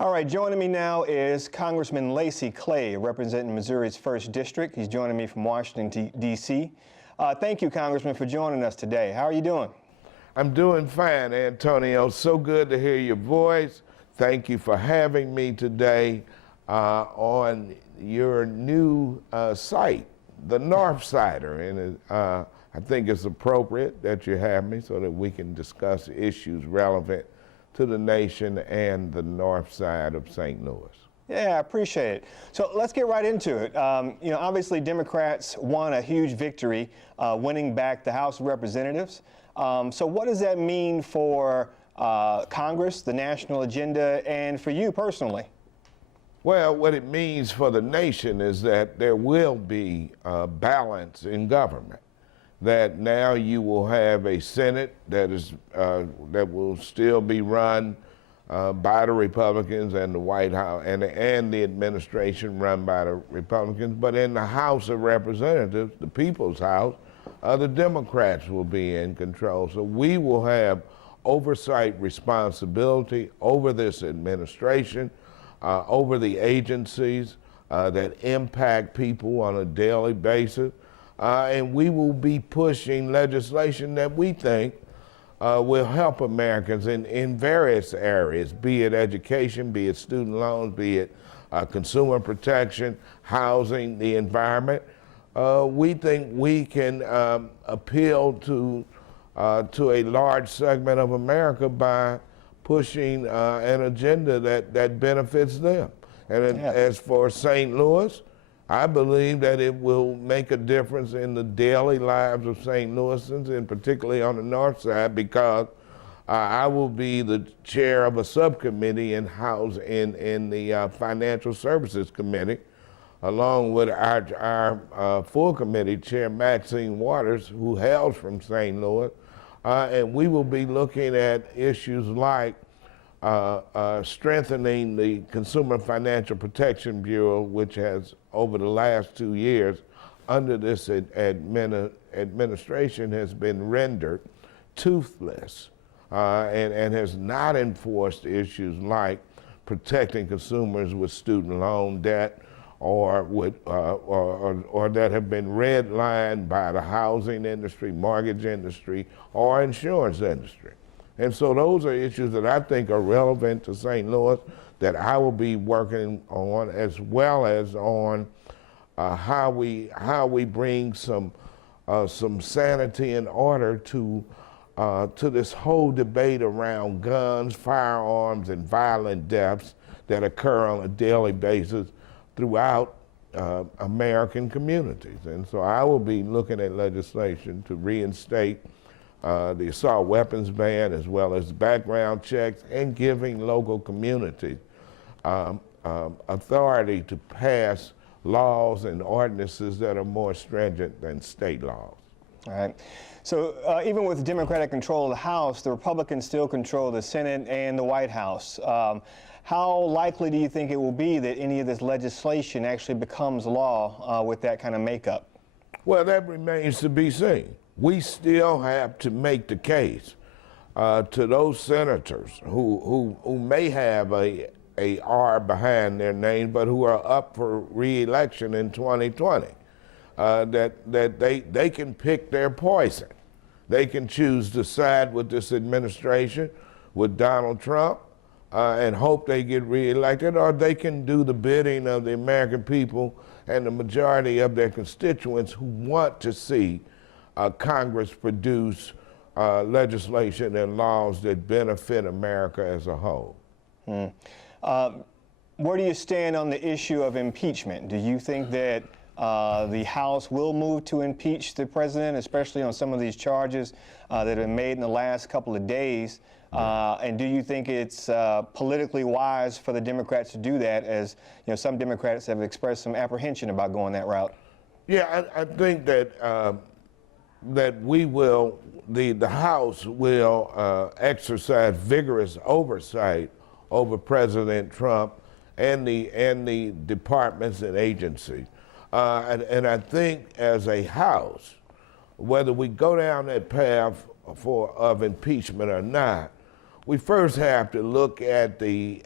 All right, joining me now is Congressman Lacy Clay, representing Missouri's 1st District. He's joining me from Washington, D.C. Thank you, Congressman, for joining us today. How are you doing? I'm doing fine, Antonio. So good to hear your voice. Thank you for having me today on your new site, the North Sider. And I think it's appropriate that you have me so that we can discuss issues relevant to the nation and the north side of St. Louis. Yeah, I appreciate it. So let's get right into it. Obviously Democrats won a huge victory, winning back the House of Representatives. So what does that mean for Congress, the national agenda, and for you personally? Well, what it means for the nation is that there will be balance in government. That now you will have a Senate that will still be run by the Republicans, and the White House and the administration run by the Republicans. But in the House of Representatives, the People's House, the Democrats will be in control. So we will have oversight responsibility over this administration, over the agencies that impact people on a daily basis. And we will be pushing legislation that we think will help Americans in various areas, be it education, be it student loans, be it consumer protection, housing, the environment. We think we can appeal to a large segment of America by pushing an agenda that benefits them. And as for St. Louis, I believe that it will make a difference in the daily lives of St. Louisans, and particularly on the north side, because I will be the chair of a subcommittee in the Financial Services Committee, along with our full committee chair, Maxine Waters, who hails from St. Louis, and we will be looking at issues like strengthening the Consumer Financial Protection Bureau, which has, over the last 2 years, under this administration, has been rendered toothless and has not enforced issues like protecting consumers with student loan debt or that have been redlined by the housing industry, mortgage industry, or insurance industry. And so those are issues that I think are relevant to St. Louis that I will be working on, as well as on how we bring some sanity and order to this whole debate around guns, firearms, and violent deaths that occur on a daily basis throughout American communities. And so I will be looking at legislation to reinstate the assault weapons ban, as well as background checks, and giving local communities authority to pass laws and ordinances that are more stringent than state laws. All right. So even with Democratic control of the House, the Republicans still control the Senate and the White House. How likely do you think it will be that any of this legislation actually becomes law with that kind of makeup? Well, that remains to be seen. We still have to make the case to those senators who may have a R behind their name, but who are up for re-election in 2020, that they can pick their poison. They can choose to side with this administration, with Donald Trump, and hope they get re-elected, or they can do the bidding of the American people and the majority of their constituents who want to see Congress produce legislation and laws that benefit America as a whole. Where do you stand on the issue of impeachment? Do you think that the House will move to impeach the president, especially on some of these charges that have been made in the last couple of days? And do you think it's politically wise for the Democrats to do that, as some Democrats have expressed some apprehension about going that route? Yeah, I think that that the House will exercise vigorous oversight over President Trump and the departments and agencies. And I think as a House, whether we go down that path of impeachment or not, we first have to look at the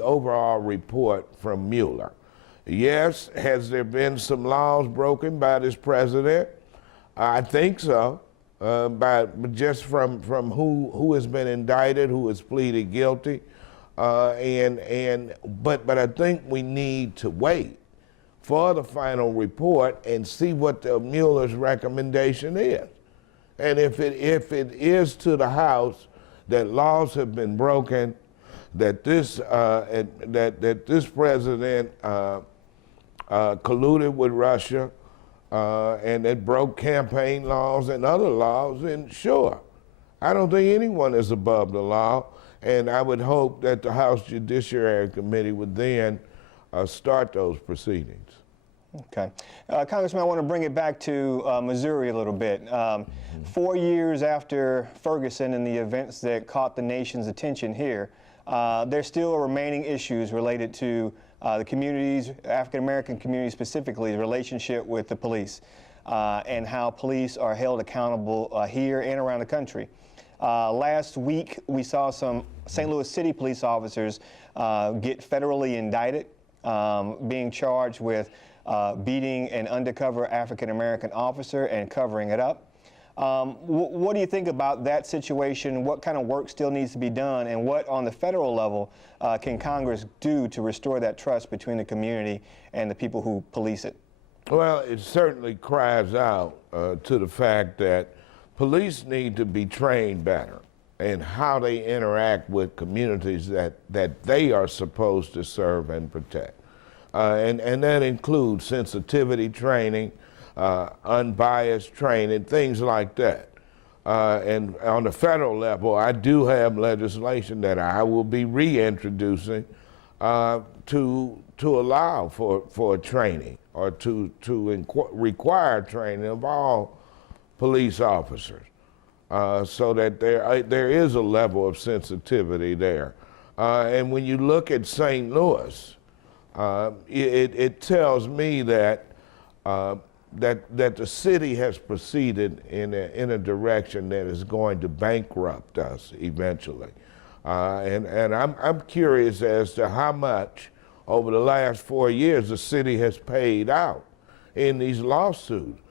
overall report from Mueller. Yes, has there been some laws broken by this president? I think so, but just from who has been indicted, who has pleaded guilty, but I think we need to wait for the final report and see what the Mueller's recommendation is. And if it is to the House that laws have been broken, that this president colluded with Russia, and it broke campaign laws and other laws, then sure. I don't think anyone is above the law, and I would hope that the House Judiciary Committee would then start those proceedings. Okay. Congressman, I want to bring it back to Missouri a little bit. 4 years after Ferguson and the events that caught the nation's attention here, there's still remaining issues related to the communities, African-American communities specifically, the relationship with the police and how police are held accountable here and around the country. Last week, we saw some St. Louis City police officers get federally indicted, being charged with beating an undercover African-American officer and covering it up. What do you think about that situation? What kind of work still needs to be done, and what on the federal level can Congress do to restore that trust between the community and the people who police it? Well, it certainly cries out to the fact that police need to be trained better in how they interact with communities that they are supposed to serve and protect. And that includes sensitivity training, unbiased training, things like that. And on the federal level, I do have legislation that I will be reintroducing to allow for training or to require training of all police officers so that there is a level of sensitivity there. And when you look at St. Louis, it tells me that that the city has proceeded in a direction that is going to bankrupt us eventually, and I'm curious as to how much over the last 4 years the city has paid out in these lawsuits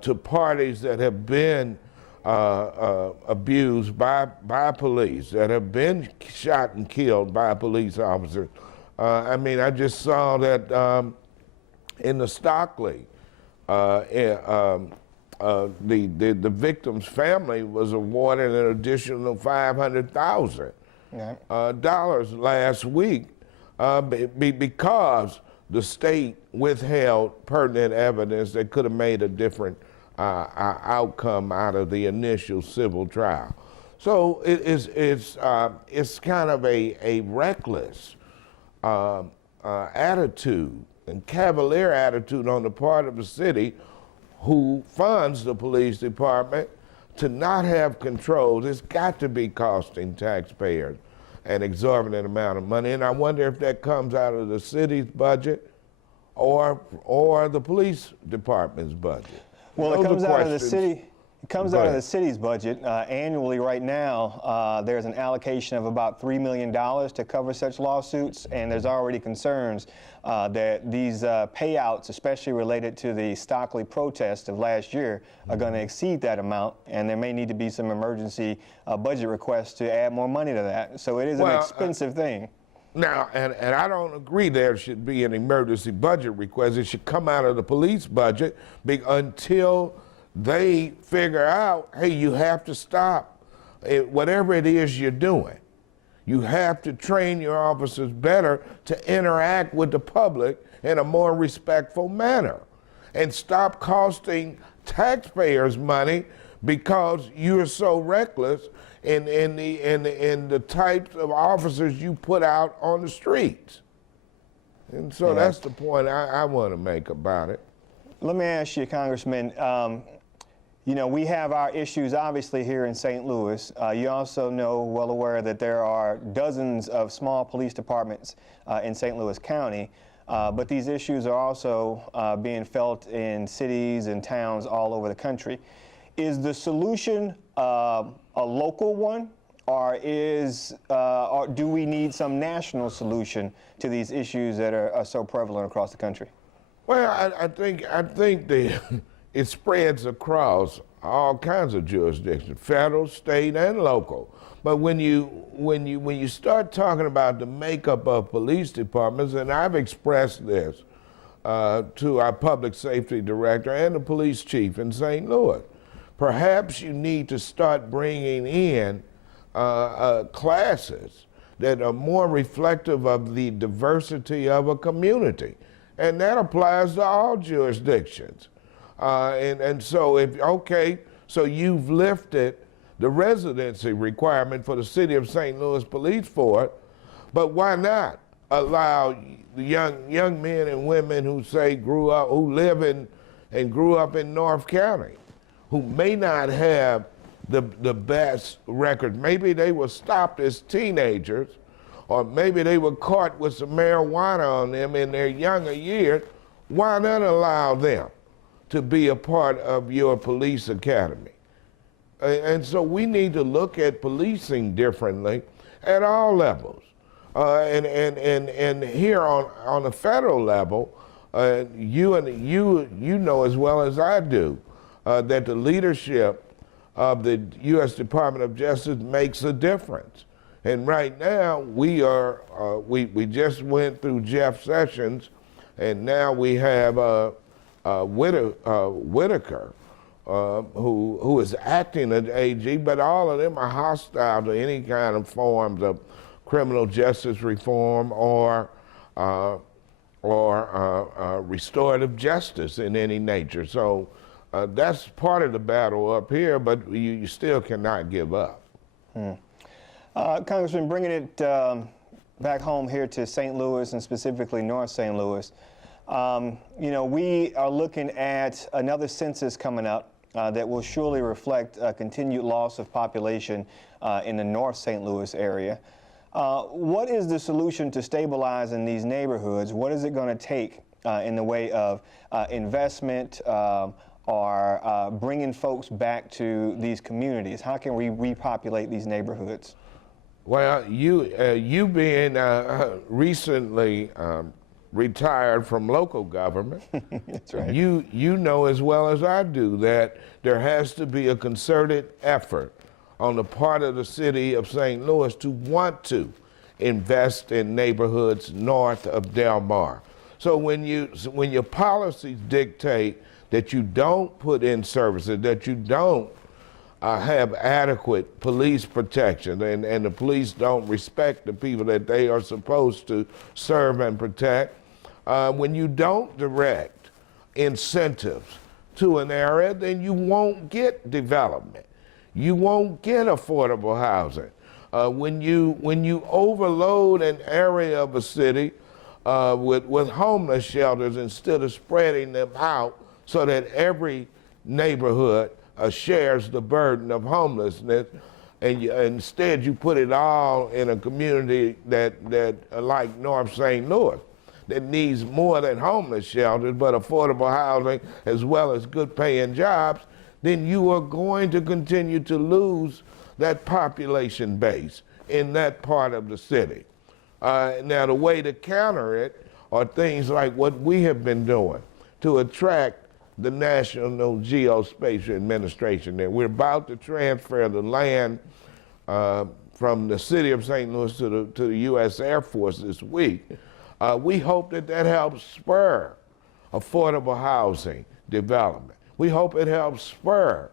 to parties that have been abused by police, that have been shot and killed by police officers. I mean, I just saw that in the Stockley, the victim's family was awarded an additional $500,000 last week because the state withheld pertinent evidence that could have made a different outcome out of the initial civil trial. So it's kind of a reckless attitude and cavalier attitude on the part of the city who funds the police department to not have controls. It's got to be costing taxpayers an exorbitant amount of money, and I wonder if that comes out of the city's budget or the police department's budget. Well, it comes out of the city. It comes out of the city's budget. Annually right now, there's an allocation of about $3 million to cover such lawsuits, and there's already concerns that these payouts, especially related to the Stockley protest of last year, are going to exceed that amount, and there may need to be some emergency budget requests to add more money to that. So it is an expensive thing. Now, and I don't agree there should be an emergency budget request. It should come out of the police budget until they figure out, hey, you have to stop whatever it is you're doing. You have to train your officers better to interact with the public in a more respectful manner and stop costing taxpayers money because you're so reckless in the types of officers you put out on the streets. And so that's the point I want to make about it. Let me ask you, Congressman, you know, we have our issues obviously here in St. Louis. You also know, well aware, that there are dozens of small police departments in St. Louis County, but these issues are also being felt in cities and towns all over the country. Is the solution a local one, or do we need some national solution to these issues that are so prevalent across the country? Well, I think it spreads across all kinds of jurisdictions, federal, state, and local. But when you start talking about the makeup of police departments, and I've expressed this to our public safety director and the police chief in St. Louis, perhaps you need to start bringing in classes that are more reflective of the diversity of a community. And that applies to all jurisdictions. And so so you've lifted the residency requirement for the City of St. Louis Police Force, but why not allow the young men and women who live in and grew up in North County, who may not have the best record. Maybe they were stopped as teenagers, or maybe they were caught with some marijuana on them in their younger years. Why not allow them to be a part of your police academy? And so we need to look at policing differently at all levels. And here on the federal level, you know as well as I do that the leadership of the U.S. Department of Justice makes a difference. And right now we just went through Jeff Sessions, and now we have Whitaker, who is acting as AG, but all of them are hostile to any kind of forms of criminal justice reform or restorative justice in any nature. So that's part of the battle up here, but you still cannot give up. Congressman, bringing it back home here to St. Louis and specifically North St. Louis, we are looking at another census coming up that will surely reflect a continued loss of population in the North St. Louis area. What is the solution to stabilizing these neighborhoods? What is it going to take in the way of investment or bringing folks back to these communities? How can we repopulate these neighborhoods? Well, you being recently retired from local government, that's right. You know as well as I do that there has to be a concerted effort on the part of the city of St. Louis to want to invest in neighborhoods north of Del Mar. So when your policies dictate that you don't put in services, that you don't have adequate police protection, and the police don't respect the people that they are supposed to serve and protect, when you don't direct incentives to an area, then you won't get development. You won't get affordable housing. When you overload an area of a city with homeless shelters instead of spreading them out so that every neighborhood shares the burden of homelessness, and instead you put it all in a community that like North St. Louis, that needs more than homeless shelters, but affordable housing as well as good paying jobs, then you are going to continue to lose that population base in that part of the city. Now the way to counter it are things like what we have been doing to attract the National Geospatial Administration. There. We're about to transfer the land from the city of St. Louis to the U.S. Air Force this week. We hope that helps spur affordable housing development. We hope it helps spur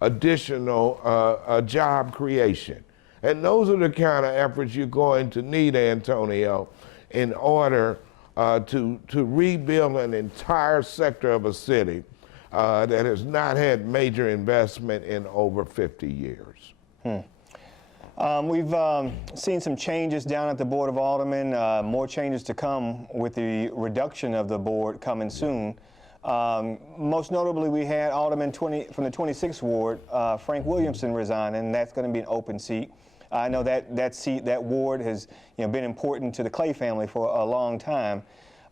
additional job creation. And those are the kind of efforts you're going to need, Antonio, in order to rebuild an entire sector of a city that has not had major investment in over 50 years. We've seen some changes down at the Board of Aldermen, more changes to come with the reduction of the board coming soon. Most notably, we had Alderman from the 26th Ward, Frank Williamson, resign, and that's going to be an open seat. I know that ward has been important to the Clay family for a long time.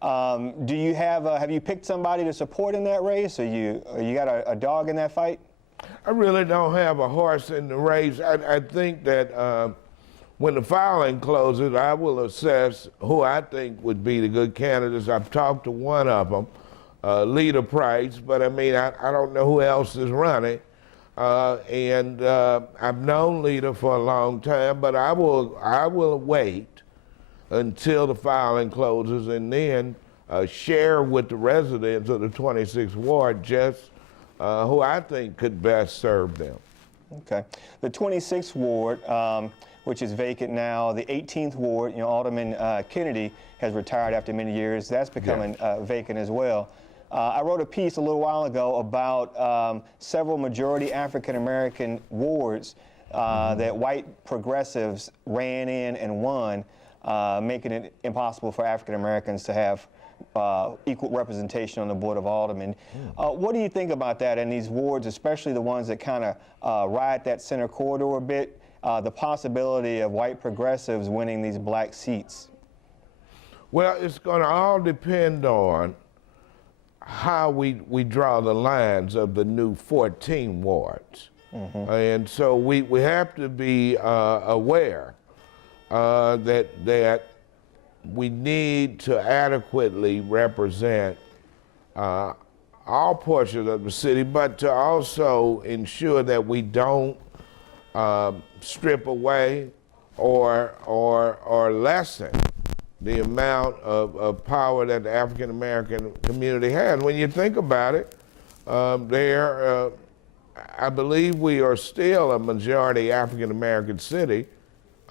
Do you have you picked somebody to support in that race, or you got a dog in that fight? I really don't have a horse in the race. I think that when the filing closes, I will assess who I think would be the good candidates. I've talked to one of them, Lita Price, but I mean, I don't know who else is running. I've known Lita for a long time, but I will wait until the filing closes and then share with the residents of the 26th Ward just who I think could best serve them. Okay. The 26th Ward, which is vacant now, the 18th Ward, you know, Alderman Kennedy has retired after many years. That's becoming vacant as well. I wrote a piece a little while ago about several majority African-American wards that white progressives ran in and won, making it impossible for African-Americans to have equal representation on the Board of Aldermen. What do you think about that in these wards, especially the ones that kind of ride that center corridor a bit, the possibility of white progressives winning these black seats? Well, it's going to all depend on how we draw the lines of the new 14 wards. And so we have to be aware that we need to adequately represent all portions of the city, but to also ensure that we don't strip away or lessen the amount of power that the African American community has. When you think about it, I believe we are still a majority African American city,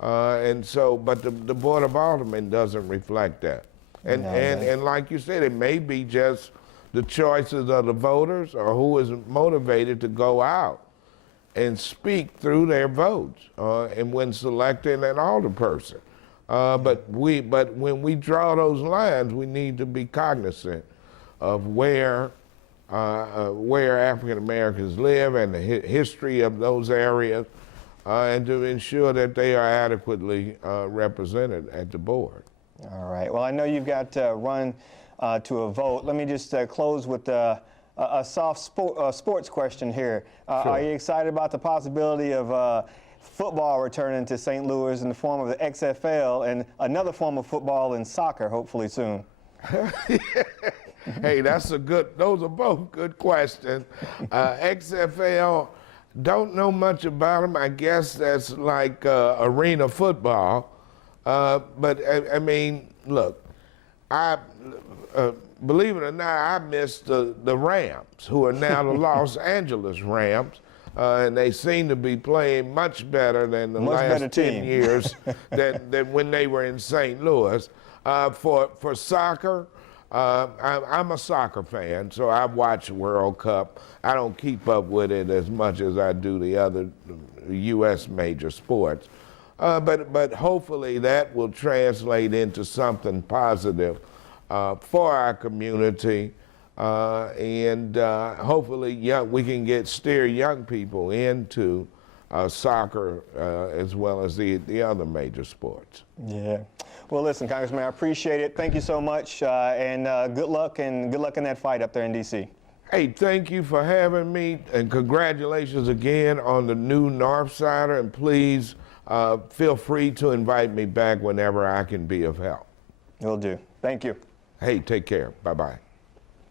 and so, but the Board of Aldermen doesn't reflect that. And like you said, it may be just the choices of the voters or who is motivated to go out and speak through their votes and when selecting an alderperson. But when we draw those lines, we need to be cognizant of where African Americans live and the history of those areas, and to ensure that they are adequately represented at the board. All right. Well, I know you've got to run to a vote. Let me just close with a soft sports question here. Sure. Are you excited about the possibility of football returning to St. Louis in the form of the XFL and another form of football in soccer, hopefully soon? Hey, those are both good questions. XFL, don't know much about them. I guess that's like arena football. But I mean, look, believe it or not, I missed the Rams, who are now the Los Angeles Rams. And they seem to be playing much better than the last 10 years than when they were in St. Louis. For soccer, I'm a soccer fan, so I watch World Cup. I don't keep up with it as much as I do the other U.S. major sports. But hopefully that will translate into something positive for our community. Hopefully we can steer young people into soccer as well as the other major sports. Yeah. Well, listen, Congressman, I appreciate it. Thank you so much, and good luck in that fight up there in D.C. Hey, thank you for having me, and congratulations again on the new Northsider, and please feel free to invite me back whenever I can be of help. Will do. Thank you. Hey, take care. Bye-bye.